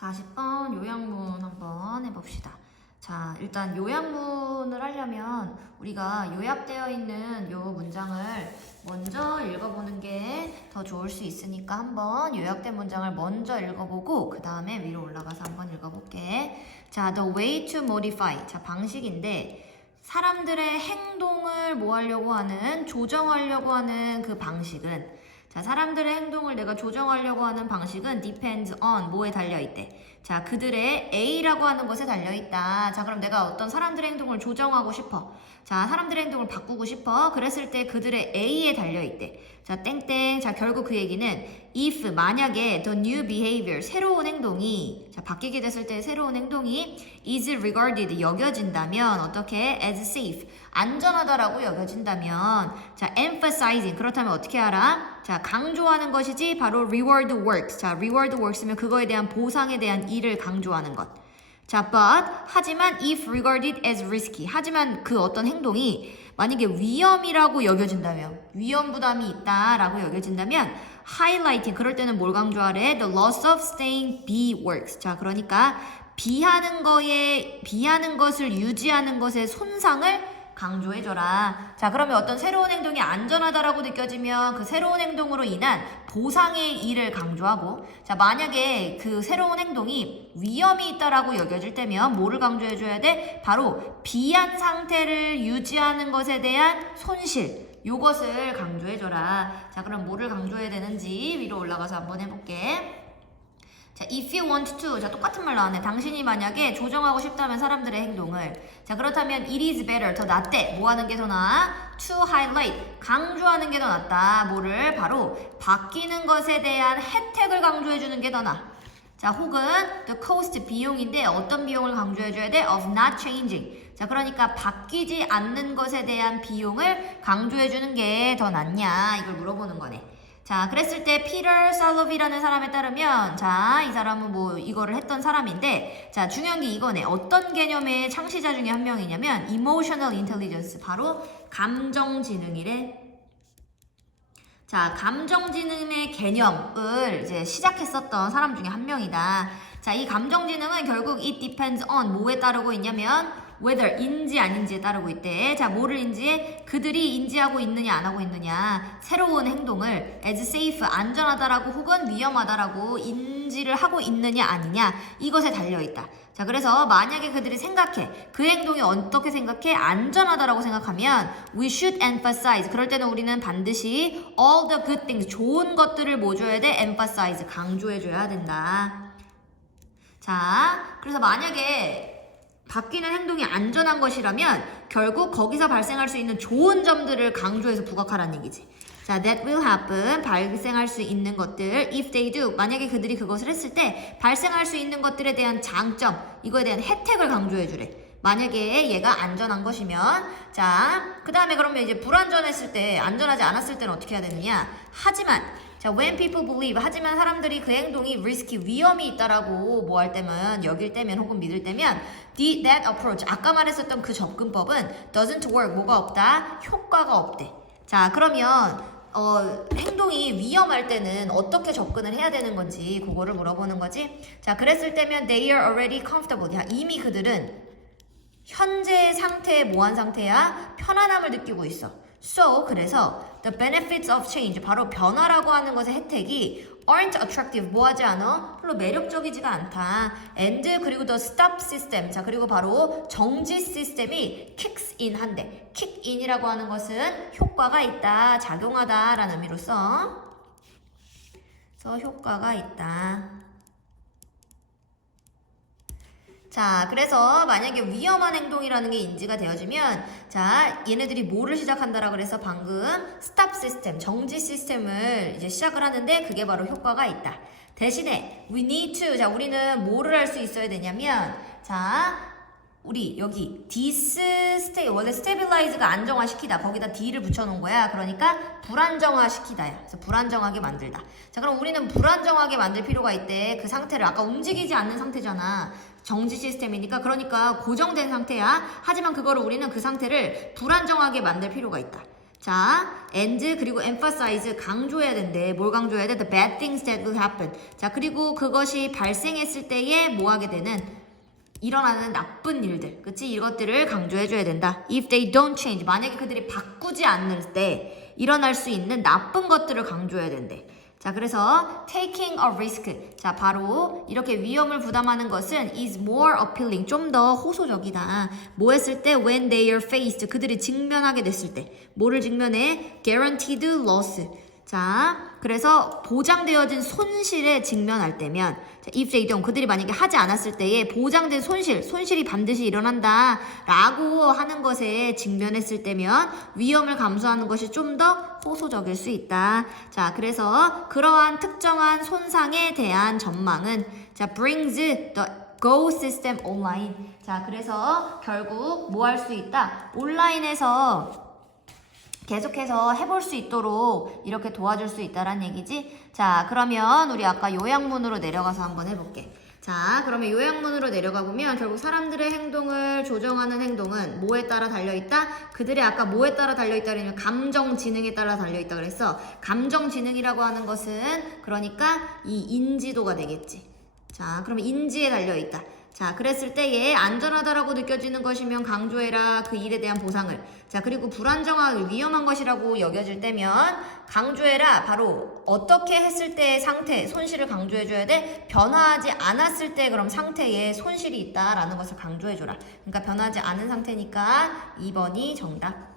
40번 요약문 한번 해봅시다. 자, 일단 요약문을 하려면 우리가 요약되어 있는 요 문장을 먼저 읽어보는 게 더 좋을 수 있으니까 한번 요약된 문장을 먼저 읽어보고 그 다음에 위로 올라가서 한번 읽어볼게. 자, the way to modify. 자, 방식인데 사람들의 행동을 뭐 하려고 하는, 조정하려고 하는 그 방식은, 자, 사람들의 행동을 내가 조정하려고 하는 방식은 depends on 뭐에 달려있대. 자, 그들의 A라고 하는 것에 달려있다. 자, 그럼 내가 어떤 사람들의 행동을 조정하고 싶어. 자, 사람들의 행동을 바꾸고 싶어. 그랬을 때 그들의 A에 달려있대. 자, 땡땡. 자, 결국 그 얘기는 if 만약에 the new behavior 새로운 행동이, 자, 바뀌게 됐을 때 새로운 행동이 is regarded 여겨진다면 어떻게? as safe 안전하다라고 여겨진다면, 자, emphasizing 그렇다면 어떻게 알아? 자, 강조하는 것이지 바로 reward works. 자, reward works면 그거에 대한 보상에 대한 일을 강조하는 것. 자, but 하지만 if regarded as risky 하지만 그 어떤 행동이 만약에 위험이라고 여겨진다면, 위험 부담이 있다라고 여겨진다면 highlighting 그럴 때는 뭘 강조하래? The loss of staying B works. 자, 그러니까 비하는 것을 유지하는 것의 손상을 강조해줘라. 자, 그러면 어떤 새로운 행동이 안전하다라고 느껴지면 그 새로운 행동으로 인한 보상의 일을 강조하고, 자, 만약에 그 새로운 행동이 위험이 있다라고 여겨질 때면 뭐를 강조해줘야 돼? 바로 비한 상태를 유지하는 것에 대한 손실, 요것을 강조해줘라. 자, 그럼 뭐를 강조해야 되는지 위로 올라가서 한번 해볼게. 자, if you want to. 자, 똑같은 말 나왔네. 당신이 만약에 조정하고 싶다면 사람들의 행동을. 자, 그렇다면 it is better. 더 낫대. 뭐 하는 게 더 나아? to highlight. 강조하는 게 더 낫다. 뭐를? 바로 바뀌는 것에 대한 혜택을 강조해주는 게 더 나아. 자, 혹은 the cost 비용인데 어떤 비용을 강조해줘야 돼? of not changing. 자, 그러니까 바뀌지 않는 것에 대한 비용을 강조해주는 게 더 낫냐. 이걸 물어보는 거네. 자, 그랬을 때 피터 살로비라는 사람에 따르면, 자, 이 사람은 뭐 이거를 했던 사람인데, 자, 중요한 게 이거네. 어떤 개념의 창시자 중에 한 명이냐면 emotional intelligence, 바로 감정지능이래. 자, 감정지능의 개념을 이제 시작했었던 사람 중에 한 명이다. 자, 이 감정지능은 결국 it depends on 뭐에 따르고 있냐면 whether 인지 아닌지에 따르고 있대. 자, 뭐를 인지해? 그들이 인지하고 있느냐 안 하고 있느냐, 새로운 행동을 as safe 안전하다라고 혹은 위험하다라고 인지를 하고 있느냐 아니냐, 이것에 달려있다. 자, 그래서 만약에 그들이 생각해, 그 행동이 어떻게 생각해? 안전하다라고 생각하면 we should emphasize. 그럴 때는 우리는 반드시 all the good things, 좋은 것들을 뭐 줘야 돼? emphasize, 강조해줘야 된다. 자, 그래서 만약에 바뀌는 행동이 안전한 것이라면 결국 거기서 발생할 수 있는 좋은 점들을 강조해서 부각하라는 얘기지. 자, that will happen. 발생할 수 있는 것들. if they do. 만약에 그들이 그것을 했을 때 발생할 수 있는 것들에 대한 장점, 이거에 대한 혜택을 강조해 주래. 만약에 얘가 안전한 것이면. 자, 그 다음에 그러면 이제 불안전했을 때, 안전하지 않았을 때는 어떻게 해야 되느냐. 하지만, 자, when people believe. 하지만 사람들이 그 행동이 risky, 위험이 있다라고 뭐 할 때면, 여길 때면 혹은 믿을 때면 that approach, 아까 말했었던 그 접근법은 doesn't work, 뭐가 없다? 효과가 없대. 자, 그러면 행동이 위험할 때는 어떻게 접근을 해야 되는 건지 그거를 물어보는 거지. 자, 그랬을 때면 they are already comfortable. 야, 이미 그들은 현재 상태에 뭐한 상태야? 편안함을 느끼고 있어. So, 그래서 the benefits of change, 바로 변화라고 하는 것의 혜택이 aren't attractive, 뭐하지 않아? 별로 매력적이지가 않다. and 그리고 the stop system, 자, 그리고 바로 정지 시스템이 kicks in 한대. kick in이라고 하는 것은 효과가 있다, 작용하다 라는 의미로 써. 그래서 효과가 있다. 자, 그래서 만약에 위험한 행동이라는 게 인지가 되어지면, 자, 얘네들이 뭐를 시작한다라 그래서 방금 스탑 시스템, 정지 시스템을 이제 시작을 하는데 그게 바로 효과가 있다. 대신에 we need to, 자, 우리는 뭐를 할 수 있어야 되냐면, 자, 우리 여기 원래 stabilize가 안정화시키다, 거기다 D를 붙여놓은 거야. 그러니까 불안정화시키다야. 그래서 불안정하게 만들다. 자, 그럼 우리는 불안정하게 만들 필요가 있대. 그 상태를, 아까 움직이지 않는 상태잖아. 정지 시스템이니까, 그러니까 고정된 상태야. 하지만 그거를 우리는 그 상태를 불안정하게 만들 필요가 있다. 자, and 그리고 emphasize 강조해야 된대. 뭘 강조해야 돼? The bad things that will happen. 자, 그리고 그것이 발생했을 때에 뭐 하게 되는 일어나는 나쁜 일들. 그치? 이것들을 강조해줘야 된다. If they don't change. 만약에 그들이 바꾸지 않을 때 일어날 수 있는 나쁜 것들을 강조해야 된대. 자, 그래서 taking a risk. 자, 바로 이렇게 위험을 부담하는 것은 is more appealing. 좀 더 호소적이다. 뭐 했을 때? When they are faced. 그들이 직면하게 됐을 때. 뭐를 직면해? Guaranteed loss. 자, 그래서 보장되어진 손실에 직면할 때면 자, if they don't. 그들이 만약에 하지 않았을 때에 보장된 손실이 반드시 일어난다 라고 하는 것에 직면했을 때면 위험을 감수하는 것이 좀 더 호소적일 수 있다. 자, 그래서 그러한 특정한 손상에 대한 전망은 자, brings the Go system online. 자, 그래서 결국 뭐 할 수 있다? 온라인에서 계속해서 해볼 수 있도록 이렇게 도와줄 수 있다란 얘기지. 자, 그러면 우리 아까 요약문으로 내려가서 한번 해볼게. 자, 그러면 요약문으로 내려가 보면 결국 사람들의 행동을 조정하는 행동은 뭐에 따라 달려있다? 그들의 아까 뭐에 따라 달려있다 그러면 감정지능에 따라 달려있다 그랬어. 감정지능이라고 하는 것은 그러니까 이 인지도가 되겠지. 자, 그러면 인지에 달려있다. 자, 그랬을 때에 안전하다라고 느껴지는 것이면 강조해라. 그 일에 대한 보상을. 자, 그리고 불안정하고 위험한 것이라고 여겨질 때면 강조해라. 바로 어떻게 했을 때의 상태, 손실을 강조해줘야 돼. 변화하지 않았을 때 그럼 상태에 손실이 있다라는 것을 강조해줘라. 그러니까 변하지 않은 상태니까 2번이 정답.